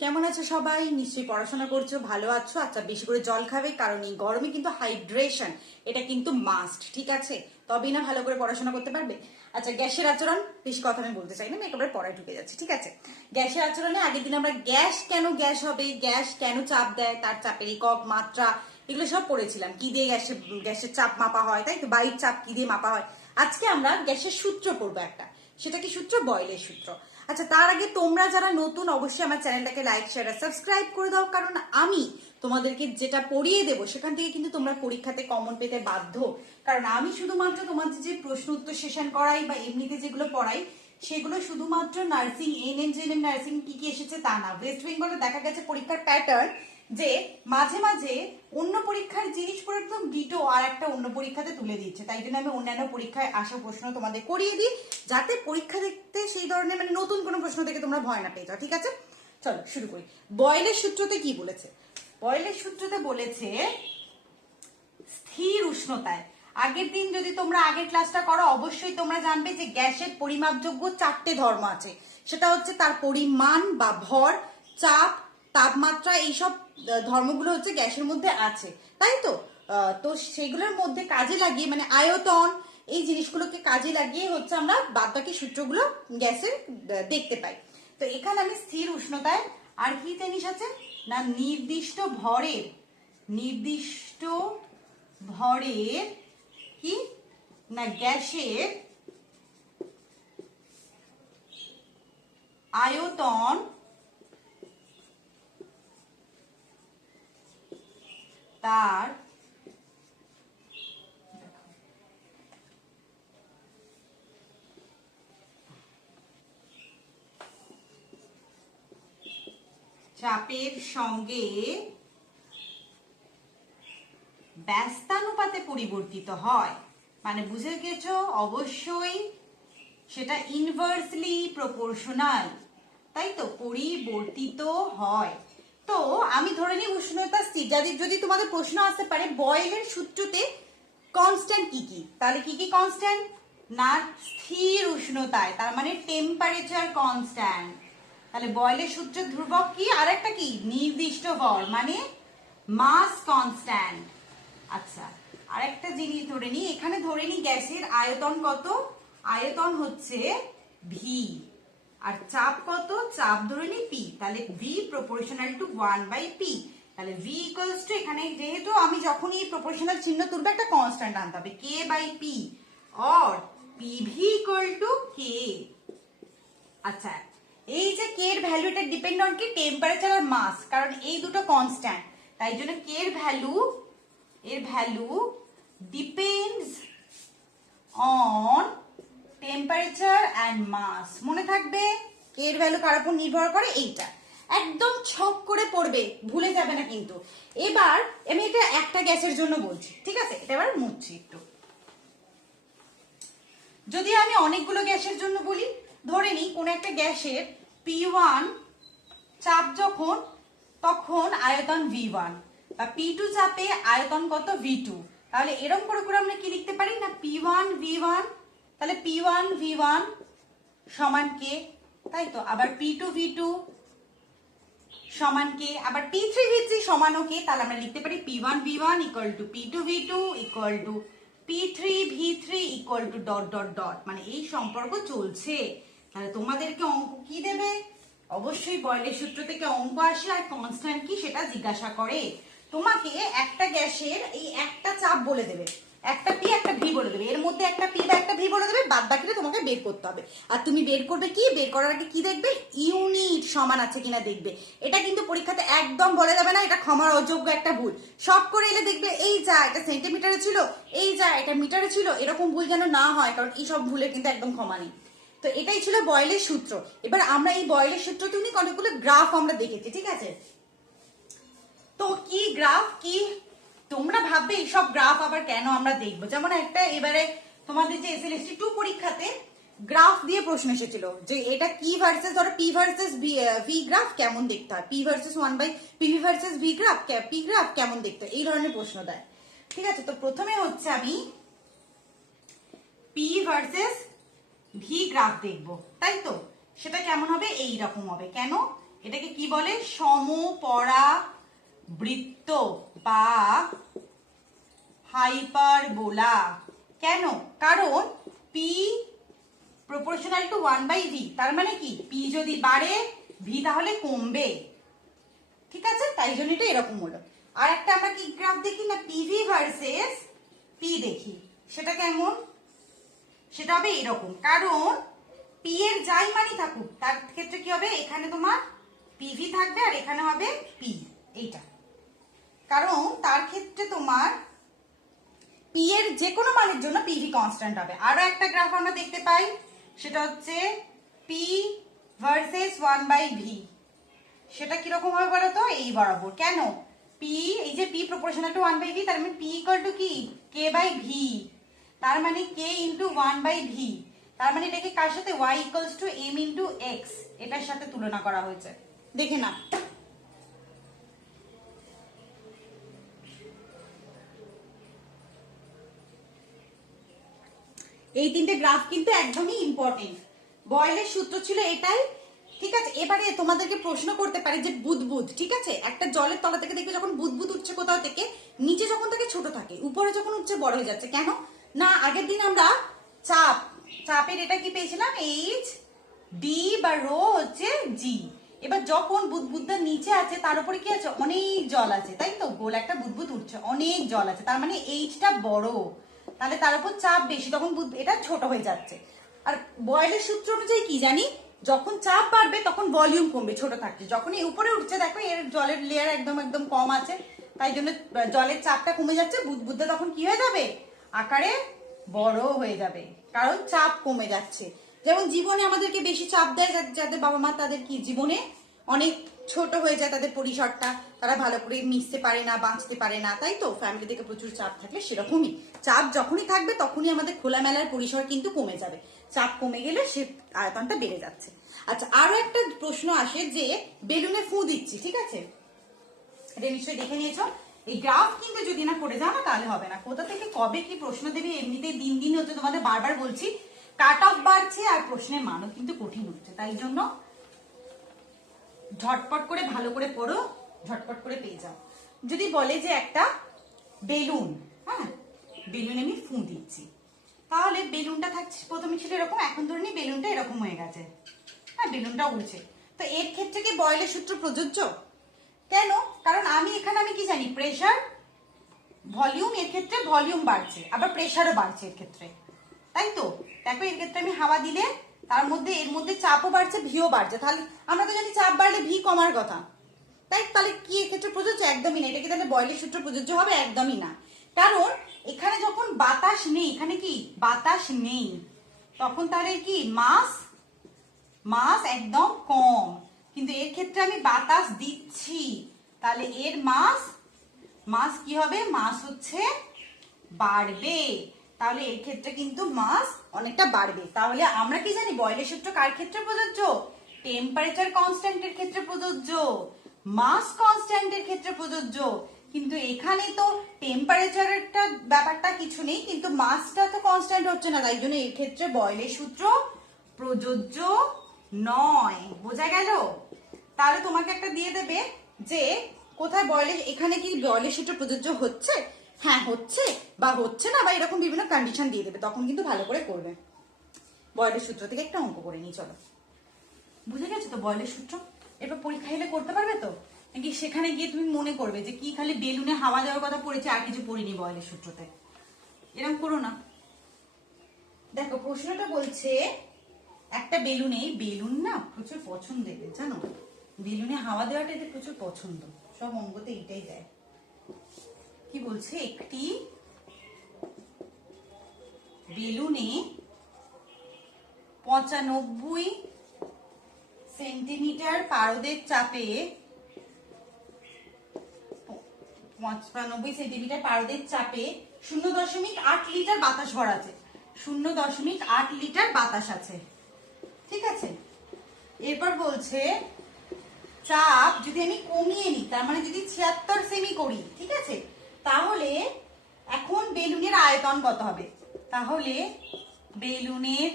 কেমন আছো সবাই? নিশ্চয়ই পড়াশোনা করছো, ভালো আছো। আচ্ছা, বেশি করে জল খাবে, কারণ এই গরমে কিন্তু হাইড্রেশন এটা কিন্তু মাস্ট, ঠিক আছে? তবেই না ভালো করে পড়াশোনা করতে পারবে। আচ্ছা, গ্যাসের আচরণ, বেশি কথা আমি বলতে চাই না, আমি একেবারে পড়ায় ঢুকে যাচ্ছি, ঠিক আছে? গ্যাসের আচরণে আগের দিন আমরা গ্যাস কেন গ্যাস হবে, গ্যাস কেন চাপ দেয়, তার চাপের একক, মাত্রা, এগুলো সব পড়েছিলাম। কি দিয়ে গ্যাসের চাপ মাপা হয়, তাই তো? বায়ুর চাপ কি দিয়ে মাপা হয়। আজকে আমরা গ্যাসের সূত্র পড়বো একটা। সেটা কি সূত্র? বয়েলের সূত্র। আচ্ছা, তার আগে তোমরা যারা নতুন, অবশ্যই আমার চ্যানেলটাকে লাইক, শেয়ার আর সাবস্ক্রাইব করে দাও, কারণ আমি তোমাদেরকে যেটা পড়িয়ে দেবো সেখান থেকে কিন্তু তোমরা পরীক্ষাতে কমন পেতে বাধ্য। কারণ আমি শুধুমাত্র তোমাদের যে প্রশ্ন উত্তর সেশন করাই বা এমনিতে যেগুলো পড়াই, সেগুলো শুধুমাত্র নার্সিং, এনএম জেএনএম নার্সিং কি কি এসেছে তা না। ওয়েস্ট বেঙ্গলে দেখা গেছে পরীক্ষার প্যাটার্ন যে মাঝে মাঝে অন্য পরীক্ষার জিনিস পড়ে একদম ডিটো আর একটা অন্য পরীক্ষাতে তুলে দিচ্ছে। তাই জন্য আমি অন্যান্য পরীক্ষায় আসা প্রশ্ন তোমাদের করিয়ে দিই, যাতে পরীক্ষা দেখতে সেই ধরনের নতুন কোনো প্রশ্ন থেকে তোমরা ভয় না পেয়ে যাও, ঠিক আছে? চলো শুরু করি। বয়েলের সূত্রতে কি বলেছে? বয়েলের সূত্রতে বলেছে স্থির উষ্ণতায়। আগের দিন যদি তোমরা আগের ক্লাসটা করো, অবশ্যই তোমরা জানবে যে গ্যাসের পরিমাপযোগ্য 4টে ধর্ম আছে। সেটা হচ্ছে তার পরিমাণ বা ভর, চাপ, তাপমাত্রা, এইসব ধর্মগুলো হচ্ছে গ্যাসের মধ্যে আছে, তাই তো? তো সেগুলোর মধ্যে কাজে লাগিয়ে, আয়তন, এই জিনিসগুলোকে কাজে লাগিয়ে হচ্ছে আমরা বাদবাকি সূত্রগুলো গ্যাসের দেখতে পাই। তো এখানে আমি স্থির উষ্ণতায় আর কি জিনিস আছে না, নির্দিষ্ট ভরের কি না গ্যাসের আয়তন তার চাপের সঙ্গে ব্যস্তানুপাতে পরিবর্তিত হয়। বুঝে গেছো? অবশ্যই সেটা ইনভার্সলি প্রপোর্শনাল, তাই তো? পরিবর্তিত হয়। তো আমি ধরে নিই উষ্ণতা স্থির। যদি তোমাদের প্রশ্ন আসতে পারে বয়েলের সূত্রতে কনস্ট্যান্ট কি কি, তাহলে কি কি কনস্ট্যান্ট না, স্থির উষ্ণতায়, তার মানে টেম্পারেচার কনস্ট্যান্ট। তাহলে বয়েলের সূত্রের ধ্রুবক কি? আর একটা কি, নির্দিষ্ট ভর, মানে মাস কনস্ট্যান্ট। আচ্ছা, আর একটা জিনিস ধরে নি, এখানে ধরে নি গ্যাসের আয়তন কত, আয়তন হচ্ছে ভি, আর চাপ কত, চাপ ধরে নি পি, তাহলে ভি প্রপোর্শনাল টু 1/p। তাহলে ভি ইকুয়ালস টু, এখানে যেহেতু আমি যখনই প্রপোর্শনাল চিহ্ন তুলবে একটা কনস্ট্যান্ট আনতে হবে, k/p or PV equal to K. আচ্ছা, এই যে কে এর ভ্যালু, এটা ডিপেন্ড অন কি, টেম্পারেচার আর মাস, কারণ এই দুটো কনস্ট্যান্ট, তাই জন্য কে এর value depends on temperature and mass. মনে থাকবে কে এর ভ্যালু কার উপর নির্ভর করে, এইটা একদম ছক করে পড়বে, ভুলে যাবে না কিন্তু। এবার আমি এটা একটা গ্যাসের জন্য বলছি, ঠিক আছে? এটা এবার মুছছি একটু। যদি আমি অনেকগুলো গ্যাসের জন্য বলি, ধরে নিই কোন একটা গ্যাসের P1 চাপ যখন, তখন আয়তন V1, বা P2 চাপে আয়তন কত, V2। তাহলে এরকম করে করে আমরা কি লিখতে পারি না, P1 V1, তাহলে P1 V1 সমান কে, তাই তো? আবার P2 V2 সমান কে, আবার P3 V3 সমানও কে, তাহলে আমরা লিখতে পারি P1 V1 equal to P2 V2 equal to P3 V3 equal to dot dot dot, এই সম্পর্ক চলছে। তাহলে তোমাদেরকে অঙ্ক কি দেবে? অবশ্যই বয়েলের সূত্র থেকে অঙ্ক আসে, আর কনস্ট্যান্ট কি সেটা জিজ্ঞাসা করে। তোমাকে একটা গ্যাসের এই একটা চাপ বলে দেবে, একটা পি একটা ভি বলে দেবে, এর মধ্যে একটা পি বা একটা ভি বলে দেবে, বাদ বাকিটা তোমাকে বের করতে হবে। আর তুমি বের করবে কি, বের করার আগে কি দেখবে, ইউনিট সমান আছে কিনা দেখবে। এটা কিন্তু পরীক্ষাতে একদম বলে যাবে না, এটা ক্ষমার অযোগ্য একটা ভুল। সব করে এলে দেখবে এই যা এটা সেন্টিমিটারে ছিল, এই যা এটা মিটারে ছিল, এরকম ভুল যেন না হয়, কারণ এই সব ভুলে কিন্তু একদম ক্ষমা নেই। তো এটাই ছিল বয়েলের সূত্র। এবার আমরা এই বয়েলের সূত্রতে অনেকগুলো গ্রাফ আমরা দেখেছি, ঠিক আছে? তো কি গ্রাফ কি, তোমরা ভাববে এইসব গ্রাফ আবার কেন আমরা দেখবো। যেমন একটা এবারে তোমাদের যে SLST 2 পরীক্ষাতে গ্রাফ দিয়ে প্রশ্ন এসেছিল যে এটা কি ভার্সেস, ধরো পি ভার্সেস ভি গ্রাফ কেমন দেখতে হয়, পি ভার্সেস 1/পিভি versus V graph, P graph কেমন দেখতে হয়, এই ধরনের প্রশ্ন দেয়, ঠিক আছে? তো প্রথমে হচ্ছে আমি পি ভার্সেস ভি গ্রাফ দেখবো, তাই তো? সেটা কেমন হবে, এই রকম হবে। কেন, এটাকে কি বলে? সমপরাবৃত্ত বা হাইপারবোলা। কেন? কারণ পি প্রপোর্শনাল টু 1/v, তার মানে কি পি যদি বাড়ে ভি তাহলে কমবে। ঠিক আছে, তাই জন্য এটা এরকম হলো। আর একটা আমরা কি গ্রাফ দেখি না, পিভি ভার্সেস পি দেখি, সেটা কেমন? সেটা হবে এরকম, কারণ পি এর যাই মানই থাকুক তার ক্ষেত্রে কি হবে, এখানে তোমার পিভি থাকবে আর এখানে হবে পি, এইটা। কারণ তার ক্ষেত্রে তোমার পি এর যে কোনো মানের জন্য পিভি কনস্ট্যান্ট হবে। আরো একটা গ্রাফ আমরা দেখতে পাই, সেটা হচ্ছে পি ভার্সেস 1/v। সেটা কিরকম হবে বলো তো? এই বরাবর। কেন? পি, এই যে পি প্রপোর্শনাল টু 1/v, তার মানে পি ইকুয়াল টু কি কে বাই ভি, তার মানে কে ইন্টু 1/v, তার মানে এটাকে কার সাথে, y equals to m into x, এটার সাথে তুলনা করা হয়েছে। দেখে না, এই তিনটে গ্রাফ কিন্তু একদমই ইম্পর্টেন্ট। বয়েলের সূত্র ছিল এটাই। ঠিক আছে, এবারে তোমাদেরকে প্রশ্ন করতে পারে যে বুদবুদ, ঠিক আছে, একটা জলের তলা থেকে দেখবে যখন বুদবুদ উঠছে কোথাও থেকে, নিচে যখন থেকে ছোট থাকে, উপরে যখন উঠছে বড় হয়ে যাচ্ছে। কেন না? আগের দিন আমরা চাপের এটা কি পেয়েছিলাম, এইচ ডি বা রো হচ্ছে জি। এবার যখন বুদবুদটা নিচে আছে তার উপরে কি আছে, অনেক জল আছে, তাই তো, গোল একটা বুদবুদ উঠছে, অনেক জল আছে, তার মানে এইচটা বড়, তাহলে তার উপর চাপ বেশি, তখন এটা ছোট হয়ে যাচ্ছে। আর বয়েলের সূত্র অনুযায়ী কি জানি, যখন চাপ বাড়বে তখন ভলিউম কমবে ছোট থাকছে, যখন এই উপরে উঠছে দেখো এর জলের লেয়ার একদম একদম কম আছে, তাই জন্য জলের চাপটা কমে যাচ্ছে, বুদবুদটা তখন কি হয়ে যাবে, আকারে বড় হয়ে যাবে, কারণ চাপ কমে যাচ্ছে। যেমন জীবনে আমাদেরকে বেশি চাপ দেয় যাদের বাবা মা, তাদের কি জীবনে অনেক ছোট হয়ে যায় তাদের পরিসরটা, তারা ভালো করে মিশতে পারে না, বাঁচতে পারে না, তাই তো, ফ্যামিলি থেকে প্রচুর চাপ থাকলে সেরকমই চাপ যখনই থাকবে তখনই আমাদের খোলামেলার পরিসর কিন্তু কমে যাবে, চাপ কমে গেলে সে আয়তনটা বেড়ে যাচ্ছে। আচ্ছা, আরো একটা প্রশ্ন আসে যে বেলুনে ফু দিচ্ছি, ঠিক আছে, এটা নিশ্চয়ই দেখে নিয়েছো। এই গ্রাফ কিন্তু যদি না করে যাও না তাহলে হবে না। কোথা থেকে কবে কি প্রশ্ন দেবে, এমনিতেই দিন দিন হচ্ছে, তোমাদের বারবার বলছি কাট অফ বাড়ছে আর প্রশ্নের মানও কিন্তু কঠিন হচ্ছে, তাই জন্য ঝটপট করে ভালো করে পড়ো, ঝটপট করে পেয়ে যাও। যদি বলে যে একটা বেলুন, হ্যাঁ, বেলুনে আমি ফু দিচ্ছি, তাহলে বেলুনটা থাকছে, প্রথমে ছিল এরকম, এখন ধরে নি বেলুনটা এরকম হয়ে গেছে, হ্যাঁ, বেলুনটা উড়ছে। তো এর ক্ষেত্রে কি বয়েলের সূত্র প্রযোজ্য? কেন? কারণ আমি কি জানি, প্রেসার ভলিউম, এর ক্ষেত্রে ভলিউম বাড়ছে, আবার প্রেসারও বাড়ছে এর ক্ষেত্রে, তাই তো। দেখো এর ক্ষেত্রে আমি হাওয়া দিলে তার মধ্যে এর মধ্যে চাপও বাড়ছে, ভিও বাড়ছে, তাহলে আমরা তো জানি চাপ বাড়লে ভি কমার কথা, তাই, তাহলে কি এর ক্ষেত্রে প্রযোজ্য? একদমই না। এটা কি তাহলে বয়েলের সূত্র প্রযোজ্য হবে? একদমই না। কারণ এখানে যখন বাতাস নেই, এখানে কি বাতাস নেই, তখন তাহলে কি মাস একদম কম, কিন্তু এর ক্ষেত্রে আমি বাতাস দিচ্ছি, তাহলে এর মাস কি হবে, মাস হচ্ছে বাড়বে, তাহলে এর ক্ষেত্রে কিন্তু মাস অনেকটা বাড়বে। তাহলে আমরা কি জানি বয়েলের সূত্র কার ক্ষেত্রে প্রযোজ্য? টেম্পারেচার কনস্ট্যান্টের ক্ষেত্রে প্রযোজ্য, মাস কনস্ট্যান্টের ক্ষেত্রে প্রযোজ্য। কিন্তু এখানে তো টেম্পারেচারটা ব্যাপারটা কিছু নেই, কিন্তু মাসটা তো কনস্ট্যান্ট হচ্ছে না, তাই জন্য এর ক্ষেত্রে বয়েলের সূত্র প্রযোজ্য নয়। বোঝা গেল? তাহলে তোমাকে একটা দিয়ে দেবে যে কোথায় বয়েলের, এখানে কি বয়েলের সূত্র প্রযোজ্য হচ্ছে, হ্যাঁ হচ্ছে বা হচ্ছে না, বা এরকম বিভিন্ন কন্ডিশন দিয়ে দেবে, তখন কিন্তু ভালো করে করবে। বয়েলের সূত্র থেকে একটা অঙ্ক করে নিই, চলো। বুঝে গেছো তো বয়েলের সূত্র? এবার পরীক্ষা এলে করতে পারবে তো, নাকি সেখানে গিয়ে তুমি মনে করবে যে কি খালি বেলুনে হাওয়া দেওয়ার কথা পড়েছে আর কিছু পড়িনি বয়েলের সূত্রতে? এরকম করো না। দেখো প্রশ্নটা বলছে একটা বেলুনে, বেলুন না প্রচুর পছন্দ এদের, জানো, বেলুনে হাওয়া দেওয়াটা এদের প্রচুর পছন্দ, সব অঙ্গতে এইটাই দেয়। কি বলছে, একটি বেলুনে 95 সেন্টিমিটার পারদের চাপে 95 সেন্টিমিটার পারদের চাপে 0.8 লিটার বাতাস ভরা আছে, 0.8 লিটার বাতাস আছে, ঠিক আছে। এরপর বলছে চাপ যদি আমি কমিয়ে নিই, তার মানে যদি 76 সেমি করি, ঠিক আছে, তাহলে এখন বেলুনের আয়তন কত হবে? তাহলে বেলুনের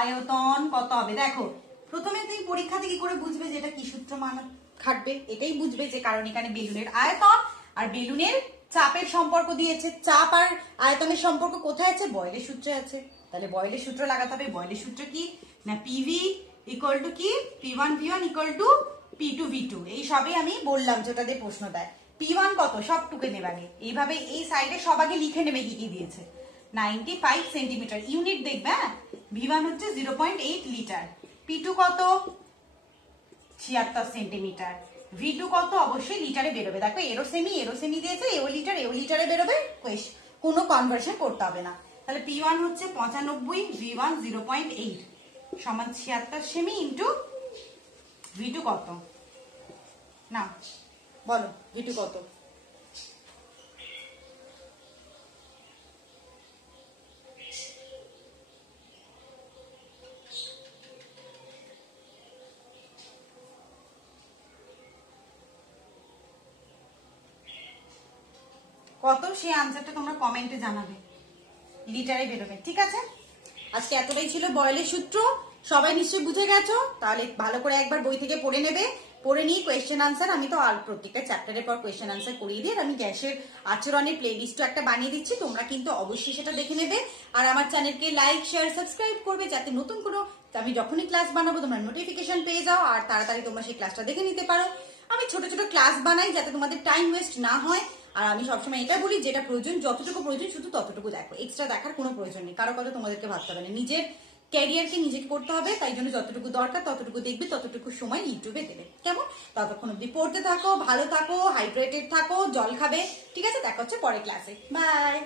আয়তন কত হবে? দেখো প্রথমে তুমি পরীক্ষাতে কি করে বুঝবে যে এটা কি সূত্র মান খাটবে? এটাই বুঝবে যে কারণ এখানে বেলুনের আয়তন আর বেলুনের চাপের সম্পর্ক দিয়েছে। চাপ আর আয়তনের সম্পর্ক কোথায় আছে? বয়েলের সূত্রে আছে। তাহলে বয়েলের সূত্র লাগাতে হবে। বয়েলের সূত্র কি না, পিভি ইকুয়াল টু কি, P1 V1 equal to P2 V2। এই সবই আমি বললাম যেটা দিয়ে প্রশ্ন দেয়। P1 কত সব টুকে নেবে আগে, এইভাবে এই সাইডে সব আগে লিখে নেবে কি কি দিয়েছে। 95 সেন্টিমিটার ইউনিট দেখবে। হ্যাঁ, V1 হচ্ছে 0.8 লিটার, P2 কত 76 সেন্টিমিটার, V2 কত অবশ্যই লিটারে বেরোবে। দেখো এরো সেমি দিয়েছে, এও লিটারে বেরোবে, কোনো কনভার্সন করতে হবে না। তাহলে P1 হচ্ছে 95, V1 0.8 সমান 76 সেমি ইন্টু V2 কত না বলো, V2 কত? কত সেই আনসারটা তোমরা কমেন্টে জানাবে, লিটারে বেরোবে। ঠিক আছে, আজকে এতটাই ছিল বয়েলের সূত্র। সবাই নিশ্চয়ই বুঝে গেছো। তাহলে ভালো করে একবার বই থেকে পড়ে নেবে, পড়ে নিয়ে কোয়েশ্চেন আনসার, আমি তো আর প্রত্যেকটা চ্যাপ্টারের পর কোয়েশ্চেন আনসার করিয়ে দিই। আর আমি গ্যাসের আচরণের প্লেলিস্টও একটা বানিয়ে দিচ্ছি, তোমরা কিন্তু অবশ্যই সেটা দেখে নেবে। আর আমার চ্যানেলকে লাইক শেয়ার সাবস্ক্রাইব করবে, যাতে নতুন কোনো আমি যখনই ক্লাস বানাবো তোমরা নোটিফিকেশন পেয়ে যাও আর তাড়াতাড়ি তোমরা সেই ক্লাসটা দেখে নিতে পারো। আমি ছোট ছোট ক্লাস বানাই যাতে তোমাদের টাইম ওয়েস্ট না হয়। আর আমি সবসময় এটা বলি, যেটা প্রয়োজন যতটুকু প্রয়োজন শুধু ততটুকু দেখো, এক্সট্রা দেখার কোনো প্রয়োজন নেই। কারো কথা তোমাদেরকে ভাবতে হবে না, নিজের ক্যারিয়ারকে নিজেকে করতে হবে। তাই জন্য যতটুকু দরকার ততটুকু দেখবে, ততটুকু সময় ইউটিউবে দেবে। কেমন? ততক্ষণ অব্দি পড়তে থাকো, ভালো থাকো, হাইড্রেটেড থাকো, জল খাবে। ঠিক আছে, দেখা হচ্ছে পরের ক্লাসে। বাই।